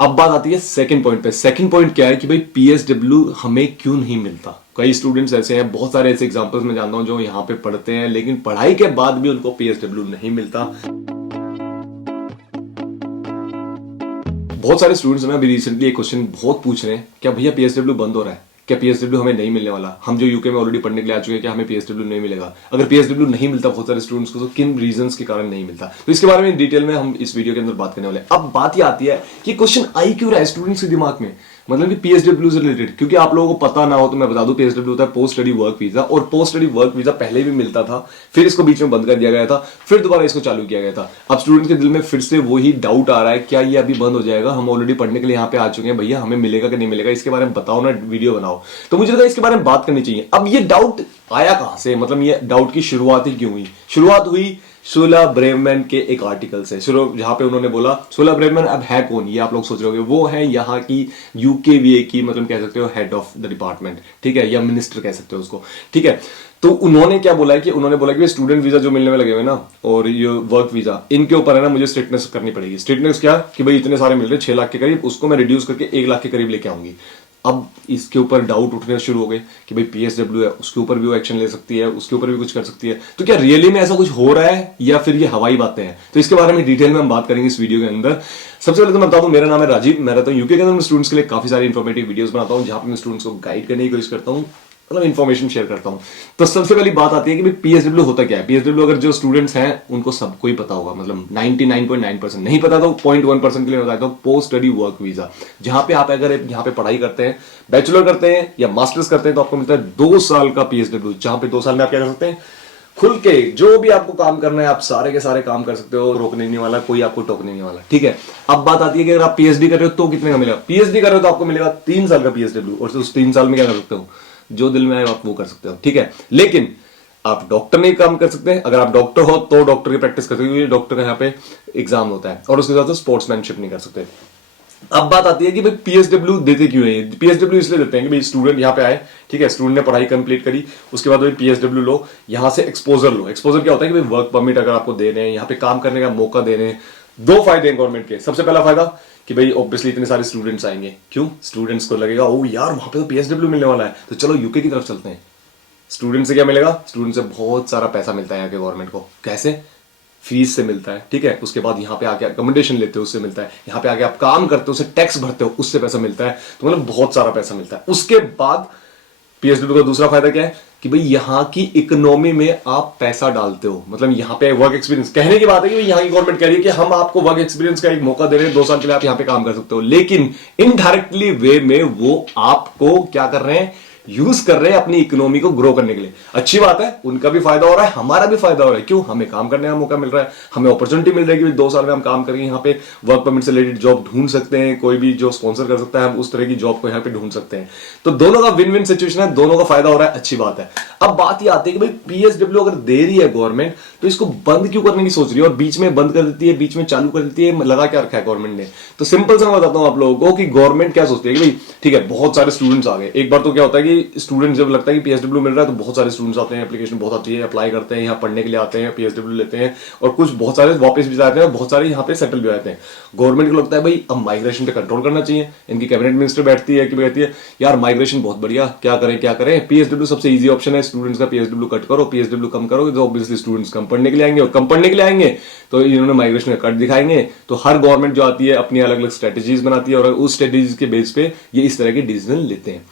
अब बात आती है सेकंड पॉइंट पे। सेकंड पॉइंट क्या है कि भाई पीएसडब्ल्यू हमें क्यों नहीं मिलता। कई स्टूडेंट्स ऐसे हैं, बहुत सारे ऐसे एग्जांपल्स मैं जानता हूं जो यहाँ पे पढ़ते हैं लेकिन पढ़ाई के बाद भी उनको पीएसडब्ल्यू नहीं मिलता। बहुत सारे स्टूडेंट्स हमें अभी रिसेंटली एक क्वेश्चन बहुत पूछ रहे हैं, क्या भैया पीएसडब्ल्यू बंद हो रहा है, क्या पीएसडब्ल्यू हमें नहीं मिलने वाला, हम जो यूके में ऑलरेडी पढ़ने के लिए आ चुके हैं क्या हमें पीएसडब्ल्यू नहीं मिलेगा। अगर पीएसडब्ल्यू नहीं मिलता बहुत सारे स्टूडेंट्स को तो किन रीजंस के कारण नहीं मिलता, तो इसके बारे में डिटेल में हम इस वीडियो के अंदर बात करने वाले हैं। अब बात ये आती है कि क्वेश्चन आई क्यों रहा है स्टूडेंट्स के दिमाग में, मतलब कि पीएसडब्ल्यू से रिलेटेड। क्योंकि आप लोगों को पता ना हो तो मैं बता दूं, पीएसडब्ल्यू होता है पोस्ट स्टडी वर्क वीजा, और पोस्ट स्टडी वर्क वीजा पहले भी मिलता था, फिर इसको बीच में बंद कर दिया गया था, फिर दोबारा इसको चालू किया गया था। अब स्टूडेंट के दिल में फिर से वही डाउट आ रहा है, क्या ये अभी बंद हो जाएगा, हम ऑलरेडी पढ़ने के लिए यहाँ पे आ चुके हैं, भैया हमें मिलेगा कि नहीं मिलेगा, इसके बारे में बताओ ना, वीडियो बनाओ। तो मुझे लगा इसके बारे में बात करनी चाहिए। अब ये डाउट आया कहां से, मतलब ये डाउट की शुरुआत ही क्यों हुई। शुरुआत हुई सोला ब्रेवमैन के एक आर्टिकल से, जहां पे उन्होंने बोला, सोला ब्रेवमैन अब है कौन, ये आप लोग सोच रहे होंगे, वो है यहाँ की यूकेवीए की, मतलब कह सकते हो हेड ऑफ द डिपार्टमेंट, ठीक है, या मिनिस्टर कह सकते हो उसको, ठीक है। तो उन्होंने क्या बोला है कि उन्होंने बोला कि स्टूडेंट वीजा जो मिलने में लगे हुए ना और ये वर्क वीजा, इनके ऊपर है ना मुझे स्ट्रिक्टनेस करनी पड़ेगी। स्ट्रिक्टनेस क्या कि भाई इतने सारे मिल रहे 6 लाख के करीब, उसको मैं रिड्यूस करके 1 लाख के करीब लेके आऊंगी। अब इसके ऊपर डाउट उठने शुरू हो गए कि भाई पीएसडब्ल्यू है, उसके ऊपर भी वो एक्शन ले सकती है, उसके ऊपर भी कुछ कर सकती है। तो क्या रियली में ऐसा कुछ हो रहा है या फिर ये हवाई बातें हैं, तो इसके बारे में डिटेल में हम बात करेंगे इस वीडियो के अंदर। सबसे पहले तो मैं बता दूं, मेरा नाम है राजीव, मैं रहता हूं यूके के अंदर। मैं स्टूडेंट्स के लिए काफी सारी इंफॉर्मेटिव वीडियोस बनाता हूं जहां पर मैं स्टूडेंट्स को गाइड करने की कोशिश करता हूं, मतलब इन्फॉर्मेशन शेयर करता हूं। तो सबसे पहली बात आती है कि भाई पीएसडब्ल्यू होता क्या है। पीएसडब्ल्यू अगर जो स्टूडेंट्स हैं उनको सबको ही पता होगा, मतलब 99.9%, नहीं पता तो 0.1% के लिए बताता हूं, पोस्ट स्टडी वर्क वीजा, जहां पे आप अगर यहाँ पे पढ़ाई करते हैं, बैचलर करते हैं या मास्टर्स करते हैं, तो आपको मिलता है 2 साल का पीएसडब्ल्यू, जहां पे 2 साल में आप क्या कर सकते हैं, खुल के जो भी आपको काम करना है आप सारे के सारे काम कर सकते हो, रोकने नहीं वाला कोई, आपको टोकने नहीं वाला, ठीक है। अब बात आती है कि अगर आप पीएचडी कर रहे हो तो कितने का मिलेगा। पीएचडी कर रहे हो तो आपको मिलेगा 3 साल का पीएसडब्ल्यू, और उस 3 साल में क्या कर सकते हो, जो दिल में आए आप वो कर सकते हो, ठीक है। लेकिन आप डॉक्टर नहीं काम कर सकते। अगर आप डॉक्टर हो तो डॉक्टर की प्रैक्टिस कर सकते हो, डॉक्टर का यहाँ पे एग्जाम होता है, और उसके साथ स्पोर्ट्समैनशिप नहीं कर सकते। अब बात आती है कि भाई पीएसडब्ल्यू देते क्यों है। पीएसडब्ल्यू इसलिए देते हैं कि भाई स्टूडेंट यहाँ पे आए, ठीक है, स्टूडेंट ने पढ़ाई कंप्लीट करी, उसके बाद भाई पीएसडब्ल्यू लो, यहाँ से एक्सपोजर लो। एक्सपोजर क्या होता है कि भाई वर्क परमिट अगर आपको दे रहे हैं, यहाँ पे काम करने का मौका दे रहे हैं। 2 फायदे हैं गवर्नमेंट के। सबसे पहला फायदा कि भाई ऑब्वियसली इतने सारे स्टूडेंट्स आएंगे, क्यों, स्टूडेंट्स को लगेगा ओ यार वहां पे तो पीएसडब्ल्यू मिलने वाला है, तो चलो यूके की तरफ चलते हैं। स्टूडेंट से क्या मिलेगा, स्टूडेंट से बहुत सारा पैसा मिलता है यहाँ के गवर्नमेंट को। कैसे, फीस से मिलता है, ठीक है। उसके बाद यहाँ पे आके अकोमोडेशन लेते हो उससे मिलता है, यहाँ पे आके आप काम करते हो उससे टैक्स भरते हो उससे पैसा मिलता है, तो मतलब बहुत सारा पैसा मिलता है। उसके बाद पीएसडब्ल्यू का दूसरा फायदा क्या है कि भाई यहाँ की इकोनॉमी में आप पैसा डालते हो, मतलब यहाँ पे वर्क एक्सपीरियंस, कहने की बात है कि यहाँ की गवर्नमेंट कह रही है कि हम आपको वर्क एक्सपीरियंस का एक मौका दे रहे हैं, 2 साल के लिए आप यहाँ पे काम कर सकते हो, लेकिन इनडायरेक्टली वे में वो आपको क्या कर रहे हैं, यूज कर रहे हैं अपनी इकोनॉमी को ग्रो करने के लिए। अच्छी बात है, उनका भी फायदा हो रहा है, हमारा भी फायदा हो रहा है। क्यों, हमें काम करने का मौका मिल रहा है, हमें अपॉर्चुनिटी मिल रही है कि 2 साल में हम काम करके यहाँ पे वर्क परमिट से रिलेटेड जॉब ढूंढ सकते हैं, कोई भी जो स्पॉन्सर कर सकता है हम उस तरह की जॉब को यहाँ पे ढूंढ सकते हैं। तो दोनों का विन विन सिचुएशन है, दोनों का फायदा हो रहा है, अच्छी बात है। अब बात ये आती है कि भाई पीएसडब्ल्यू अगर दे रही है गवर्नमेंट, तो इसको बंद क्यों करने की सोच रही है, और बीच में बंद कर देती है, बीच में चालू कर देती है, लगा क्या रखा है गवर्नमेंट ने। तो सिंपल सा मैं बताता हूं आप लोगों को कि गवर्नमेंट क्या सोचती है कि भाई ठीक है, बहुत सारे स्टूडेंट्स आ गए। एक बार तो क्या होता है कि स्टूडेंट जब लगता है कि पीएसडब्ल्यू मिल रहा है तो बहुत सारे स्टूडेंट्स आते हैं, एप्लीकेशन बहुत आती है, अप्लाई करते हैं, यहाँ पढ़ने के लिए आते हैं, पीएसडब्ल्यू लेते हैं, और कुछ बहुत सारे वापस भी जाते हैं, बहुत सारे यहाँ पे सेटल भी आते हैं। गवर्नमेंट को लगता है भाई अब माइग्रेशन पे कंट्रोल करना चाहिए। इनकी कैबिनेट मिनिस्टर बैठती है कि कहती है यार माइग्रेशन बहुत बढ़िया, क्या करें क्या करें, पीएसडब्ल्यू सबसे ईजी ऑप्शन है, स्टूडेंट्स का पीएसडब्ल्यू कट करो, पीएसडब्ल्यू कम करोगे तो ऑब्वियसली स्टूडेंट्स कम पढ़ने के लिए आएंगे, और कम पढ़ने के लिए आएंगे तो इन्होंने माइग्रेशन का कट दिखाएंगे। तो हर गवर्नमेंट जो आती है अपनी अलग अलग स्ट्रेटेजीज बनाती है, और उस स्ट्रेटेजीज के बेस पे ये इस तरह के डिसीजन लेते हैं।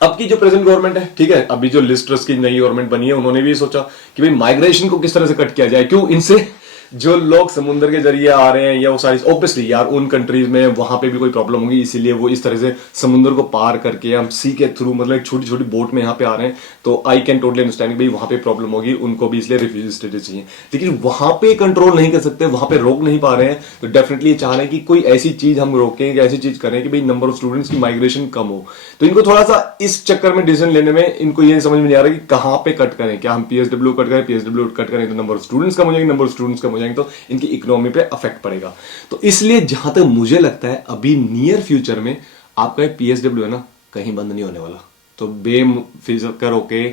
अब की जो प्रेजेंट गवर्नमेंट है, ठीक है, अभी जो लिस्ट ट्रस्ट की नई गवर्नमेंट बनी है, उन्होंने भी सोचा कि भाई माइग्रेशन को किस तरह से कट किया जाए। क्यों, इनसे जो लोग समुद्र के जरिए आ रहे हैं या वो सारी, ऑब्वियसली यार उन कंट्रीज में वहां पे भी कोई प्रॉब्लम होगी, इसीलिए वो इस तरह से समुद्र को पार करके हम सी के थ्रू, मतलब एक छोटी छोटी बोट में यहाँ पे आ रहे हैं। तो आई कैन टोटली अंडरस्टैंड भाई वहां पे प्रॉब्लम होगी, उनको भी इसलिए रिफ्यूजी स्टेटस चाहिए। लेकिन वहां पे कंट्रोल नहीं कर सकते, वहां पे रोक नहीं पा रहे हैं, तो डेफिनेटली चाह रहे हैं कि कोई ऐसी चीज हम रोकें, ऐसी चीज करें कि भाई नंबर ऑफ स्टूडेंट्स की माइग्रेशन कम हो। तो इनको थोड़ा सा इस चक्कर में डिसीजन लेने में इनको ये समझ में नहीं आ रहा कि कहां पे कट करें, क्या हम पीएसडब्ल्यू कट करें, पीएसडब्ल्यू कट करें तो नंबर ऑफ स्टूडेंट्स कम हो जाएंगे, नंबर ऑफ स्टूडेंट्स कम हो जाएंगे तो इनकी इकोनॉमी पे अफेक्ट पड़ेगा। तो इसलिए जहां तक मुझे लगता है अभी नियर फ्यूचर में आपका पीएसडब्ल्यू है ना कहीं बंद नहीं होने वाला। तो बेफिक्र होके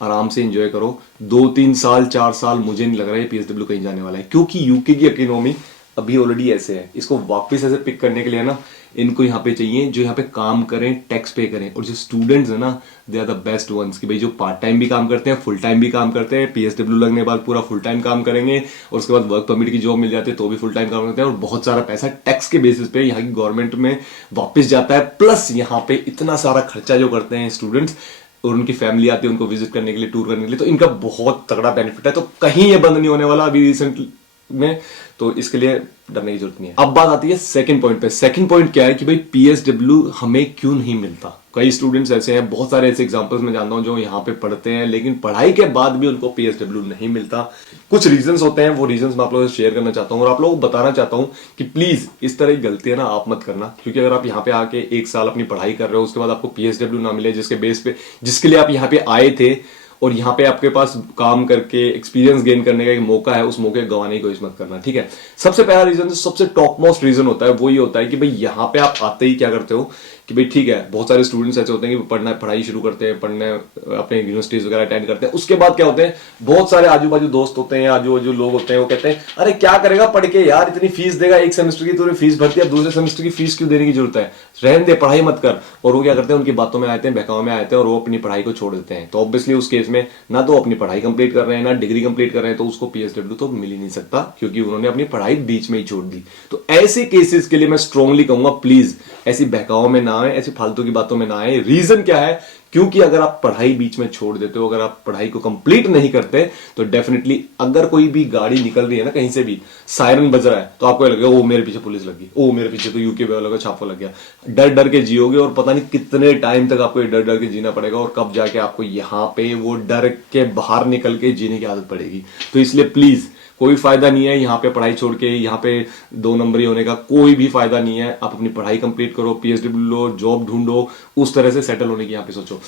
आराम से एंजॉय करो। 2-3 साल 4 साल मुझे नहीं लग रहा है पीएसडब्ल्यू कहीं जाने वाला है, क्योंकि यूके की इकोनॉमी अभी ऑलरेडी ऐसे है, इसको वापस ऐसे पिक करने के लिए ना इनको यहाँ पे चाहिए जो यहाँ पे काम करें, टैक्स पे करें। और जो स्टूडेंट्स है ना, they are the best ones कि भाई जो पार्ट टाइम भी काम करते हैं, फुल टाइम भी काम करते हैं, पीएसडब्ल्यू लगने के बाद पूरा फुल टाइम काम करेंगे और उसके बाद वर्क परमिट की जॉब मिल जाती है तो भी फुल टाइम काम करते हैं और बहुत सारा पैसा टैक्स के बेसिस पे यहाँ की गवर्नमेंट में वापस जाता है। प्लस यहाँ पे इतना सारा खर्चा जो करते हैं स्टूडेंट्स और उनकी फैमिली आती है उनको विजिट करने के लिए, टूर करने के लिए, तो इनका बहुत तगड़ा बेनिफिट है। तो कहीं ये बंद नहीं होने वाला अभी रिसेंट में, तो इसके लिए डरने की जरूरत नहीं है। अब बात आती है सेकंड पॉइंट पे। सेकंड पॉइंट क्या है कि भाई पीएसडब्ल्यू हमें क्यों नहीं मिलता। कई स्टूडेंट्स ऐसे हैं, बहुत सारे ऐसे एग्जांपल्स मैं जानता हूं जो यहाँ पे पढ़ते हैं लेकिन पढ़ाई के बाद भी उनको पीएसडब्ल्यू नहीं मिलता। कुछ रीजंस होते हैं, वो रीजंस मैं आप लोगों से शेयर करना चाहता हूं और आप लोगों को बताना चाहता हूं कि प्लीज इस तरह की गलतियां ना आप मत करना। क्योंकि अगर आप यहाँ पे आके 1 साल अपनी पढ़ाई कर रहे हो, उसके बाद आपको पीएसडब्ल्यू ना मिले जिसके बेस पे, जिसके लिए आप यहाँ पे आए थे और यहाँ पे आपके पास काम करके एक्सपीरियंस गेन करने का एक मौका है, उस मौके को गंवाने की कोशिश मत करना, ठीक है। सबसे पहला रीजन, सबसे टॉप मोस्ट रीजन होता है वो ये होता है कि भाई यहाँ पे आप आते ही क्या करते हो कि भाई ठीक है, बहुत सारे स्टूडेंट्स ऐसे होते हैं कि पढ़ाई शुरू करते हैं, पढ़ने अपने यूनिवर्सिटीज वगैरह अटेंड करते हैं। उसके बाद क्या होते हैं, बहुत सारे आजू बाजू दोस्त होते हैं, आजू बाजू लोग होते हैं, वो कहते हैं अरे क्या करेगा पढ़ के यार, इतनी फीस देगा, एक सेमेस्टर की तूने फीस भरती है, अब दूसरे सेमेस्टर की फीस क्यों देने की जरूरत है, रहने दे, पढ़ाई मत कर। और वो क्या करते हैं, उनकी बातों में आते हैं, बहकावे में आते हैं और वो अपनी पढ़ाई को छोड़ देते हैं। तो ऑब्वियसली उस केस में ना तो अपनी पढ़ाई कंप्लीट कर रहे हैं, ना डिग्री कंप्लीट कर रहे हैं, तो उसको पीएसडब्ल्यू तो मिल ही नहीं सकता क्योंकि उन्होंने अपनी पढ़ाई बीच में ही छोड़ दी। तो ऐसे केसेस के लिए मैं स्ट्रांगली कहूंगा प्लीज ऐसी बहकाओं में ना आए, ऐसी फालतू की बातों में ना आए। रीजन क्या है, क्योंकि अगर आप पढ़ाई बीच में छोड़ देते हो, अगर आप पढ़ाई को कंप्लीट नहीं करते तो डेफिनेटली अगर कोई भी गाड़ी निकल रही है ना, कहीं से भी सायरन बज रहा है तो आपको लगेगा ओ मेरे पीछे पुलिस लगी, ओ मेरे पीछे तो यूके वालों का छापा लग गया। डर डर के जियोगे और पता नहीं कितने टाइम तक आपको डर डर के जीना पड़ेगा और कब जाके आपको यहाँ पे वो डर के बाहर निकल के जीने की आदत पड़ेगी। तो इसलिए प्लीज कोई फायदा नहीं है यहाँ पे पढ़ाई छोड़ के यहाँ पे 2 नंबरी होने का, कोई भी फायदा नहीं है। आप अपनी पढ़ाई कंप्लीट करो, पीएसडब्ल्यू लो, जॉब ढूंढो, उस तरह से सेटल होने की यहाँ पे सोचो।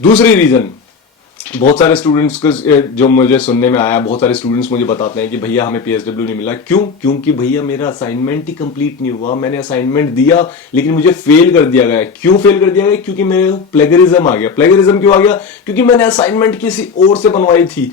दूसरी रीजन, बहुत सारे स्टूडेंट्स को जो मुझे सुनने में आया, बहुत सारे स्टूडेंट्स मुझे बताते हैं कि भैया हमें पीएसडब्ल्यू नहीं मिला। क्यों? क्योंकि भैया मेरा असाइनमेंट ही कंप्लीट नहीं हुआ, मैंने असाइनमेंट दिया लेकिन मुझे फेल कर दिया गया। क्यों फेल कर दिया गया? क्योंकि मेरे प्लेगरिज्म आ गया। प्लेगरिज्म क्यों आ गया? क्योंकि मैंने असाइनमेंट किसी और से बनवाई थी,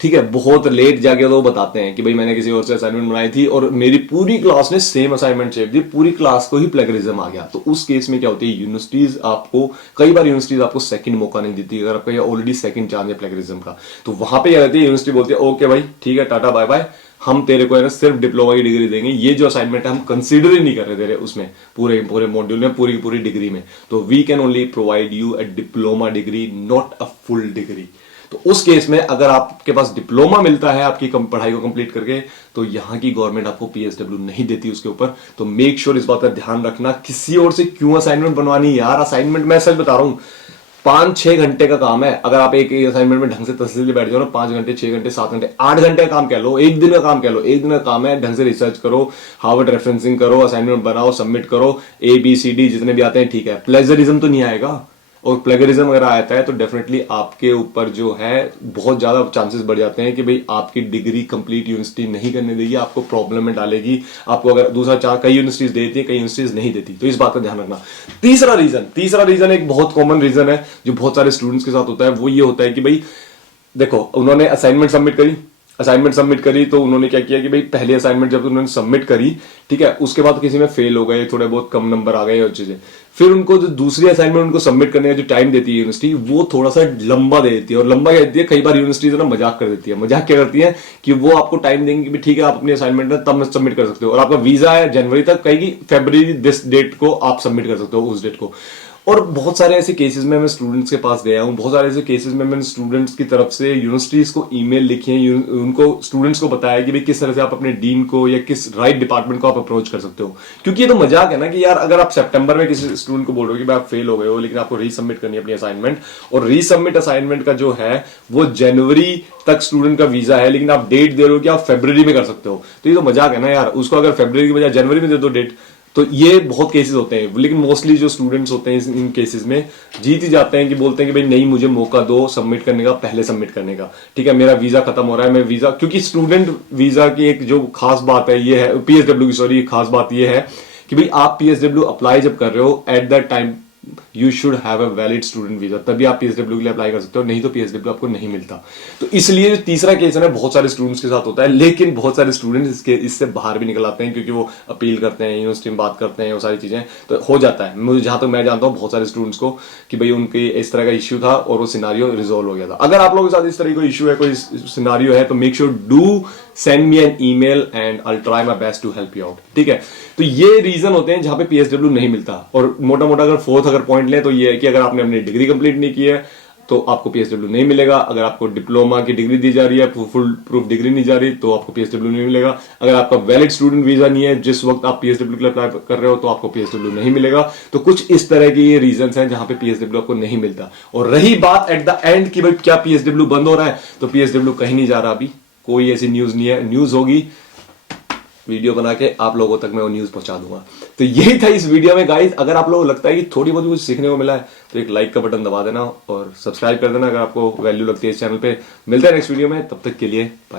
ठीक है, बहुत लेट जाके तो बताते हैं कि भाई मैंने किसी और से असाइनमेंट बनाई थी और मेरी पूरी क्लास ने सेम असाइनमेंट शेप दी, पूरी क्लास को ही प्लेगरिज्म आ गया। तो उस केस में क्या होती है, यूनिवर्सिटीज आपको कई बार यूनिवर्सिटीज आपको सेकंड मौका नहीं देती अगर आपका ऑलरेडी सेकंड चांस है प्लेगरिज्म का। तो वहां पे क्या रहती है, यूनिवर्सिटी बोलती है ओके भाई ठीक है, टाटा बाय बाय, हम तेरे को है ना सिर्फ डिप्लोमा की डिग्री देंगे, ये जो असाइनमेंट है हम कंसीडर ही नहीं कर रहे तेरे उसमें पूरे पूरे मॉड्यूल में, पूरी पूरी डिग्री में। तो we can only provide you a diploma degree, not a full degree. तो उस केस में अगर आपके पास डिप्लोमा मिलता है आपकी पढ़ाई को कंप्लीट करके, तो यहां की गवर्नमेंट आपको पीएसडब्ल्यू नहीं देती उसके ऊपर। तो मेक श्योर इस बात का ध्यान रखना, किसी और से क्यों असाइनमेंट बनवानी यार। असाइनमेंट मैं सच बता रहा हूं 5-6 घंटे का काम है। अगर आप एक असाइनमेंट में ढंग से तसल्ली बैठ जाओ ना, 5 घंटे, 6 घंटे, 7 घंटे, 8 घंटे का काम कह लो, एक दिन का काम कह लो, एक दिन का काम है, ढंग से रिसर्च करो, हार्वर्ड रेफरेंसिंग करो, असाइनमेंट बनाओ, सबमिट करो, ABCD जितने भी आते हैं, ठीक है। प्लेजरिज्म तो नहीं आएगा, और प्लेगरिज्म अगर आता है तो डेफिनेटली आपके ऊपर जो है बहुत ज्यादा चांसेस बढ़ जाते हैं कि भाई आपकी डिग्री कंप्लीट यूनिवर्सिटी नहीं करने देगी, आपको प्रॉब्लम में डालेगी। आपको अगर दूसरा चांस, कई यूनिवर्सिटीज देती है, कई यूनिवर्सिटीज नहीं देती, तो इस बात का ध्यान रखना। तीसरा रीजन एक बहुत कॉमन रीजन है जो बहुत सारे स्टूडेंट्स के साथ होता है, वो ये होता है कि भाई देखो उन्होंने असाइनमेंट सबमिट करी तो उन्होंने क्या किया कि भाई पहली असाइनमेंट जब उन्होंने सबमिट करी, ठीक है, उसके बाद किसी में फेल हो गए, थोड़े बहुत कम नंबर आ गए और चीजें, फिर उनको जो दूसरी असाइनमेंट उनको सबमिट करने का जो टाइम देती है यूनिवर्सिटी, वो थोड़ा सा लंबा दे देती है। और लंबा क्या देती है, कई बार यूनिवर्सिटीज ना मजाक कर देती है। मजाक क्या करती है कि वो आपको टाइम देंगे कि ठीक है आप अपनी असाइनमेंट तब सबमिट कर सकते हो, और आपका वीजा है जनवरी तक, कहेगी फरवरी दिस डेट को आप सबमिट कर सकते हो, उस डेट को। और बहुत सारे ऐसे केसेस में मैं स्टूडेंट्स के पास गया हूं, बहुत सारे ऐसे केसेस में मैंने स्टूडेंट्स की तरफ से यूनिवर्सिटीज को ईमेल लिखी है, उनको स्टूडेंट्स को बताया कि भाई किस तरह से आप अपने डीन को या किस राइट डिपार्टमेंट को आप अप्रोच कर सकते हो। क्योंकि ये तो मजाक है ना कि यार अगर आप सितंबर में किसी स्टूडेंट को बोल रहे हो कि भाई आप फेल हो गए हो लेकिन आपको रीसबमिट करनी है अपनी असाइनमेंट, और रीसबमिट असाइनमेंट का जो है वो जनवरी तक स्टूडेंट का वीजा है, लेकिन आप डेट दे रहे हो कि आप फरवरी में कर सकते हो, तो ये तो मजाक है ना यार। उसको अगर फरवरी की बजाय जनवरी में दे दो डेट। तो ये बहुत केसेस होते हैं, लेकिन मोस्टली जो स्टूडेंट्स होते हैं इन केसेस में जीत ही जाते हैं कि बोलते हैं कि भाई नहीं मुझे मौका दो सबमिट करने का, पहले सबमिट करने का, ठीक है, मेरा वीजा खत्म हो रहा है, मैं वीजा, क्योंकि स्टूडेंट वीजा की एक जो खास बात है ये है, पीएसडब्ल्यू की सॉरी खास बात ये है कि भाई आप पीएसडब्ल्यू अप्लाई जब कर रहे हो at that time you should have a valid student visa, तभी आप पीएसडब्ल्यू के लिए अप्लाई कर सकते हो, नहीं तो पीएसडब्ल्यू आपको नहीं मिलता। तो इसलिए जो तीसरा केस है ना, बहुत सारे स्टूडेंट्स के साथ होता है, लेकिन बहुत सारे स्टूडेंट्स इससे बाहर भी निकल आते हैं, क्योंकि वो अपील करते हैं, यूनिवर्सिटी में बात करते हैं, वो सारी चीजें, तो हो जाता है। मुझे जहां तक मैं जानता हूँ बहुत सारे स्टूडेंट्स को कि भाई उनके इस तरह का इश्यू था और वो सिनारियो रिजोल्व हो गया था। अगर आप लोगों के साथ इस तरह का इश्यू है, कोई सिनारियो है, तो make sure do send me an email and I try my best to help you out, ठीक है। तो ये रीजन होते हैं जहां पे पीएसडब्ल्यू नहीं मिलता। और मोटा मोटा अगर फोर्थ अगर पॉइंट लें तो ये है कि अगर आपने अपनी डिग्री कंप्लीट नहीं की है तो आपको पीएसडब्ल्यू नहीं मिलेगा। अगर आपको डिप्लोमा की डिग्री दी जा रही है, फुल प्रूफ डिग्री नहीं जा रही, तो आपको पीएसडब्ल्यू नहीं मिलेगा। अगर आपका वैलिड स्टूडेंट वीजा नहीं है जिस वक्त आप पीएसडब्ल्यू के लिए अप्लाई कर रहे हो, तो आपको पीएसडब्ल्यू नहीं मिलेगा। तो कुछ इस तरह की ये रीजन हैं जहां पे पीएसडब्ल्यू आपको नहीं मिलता। और रही बात एट द एंड कि भाई क्या पीएसडब्ल्यू बंद हो रहा है, तो पीएसडब्ल्यू कहीं नहीं जा रहा। अभी कोई ऐसी न्यूज नहीं है, न्यूज होगी वीडियो बना के आप लोगों तक मैं वो न्यूज पहुंचा दूंगा। तो यही था इस वीडियो में गाइस। अगर आप लोगों को लगता है कि थोड़ी बहुत कुछ सीखने को मिला है तो एक लाइक का बटन दबा देना और सब्सक्राइब कर देना अगर आपको वैल्यू लगती है इस चैनल पे। मिलते हैं नेक्स्ट वीडियो में, तब तक के लिए बाय।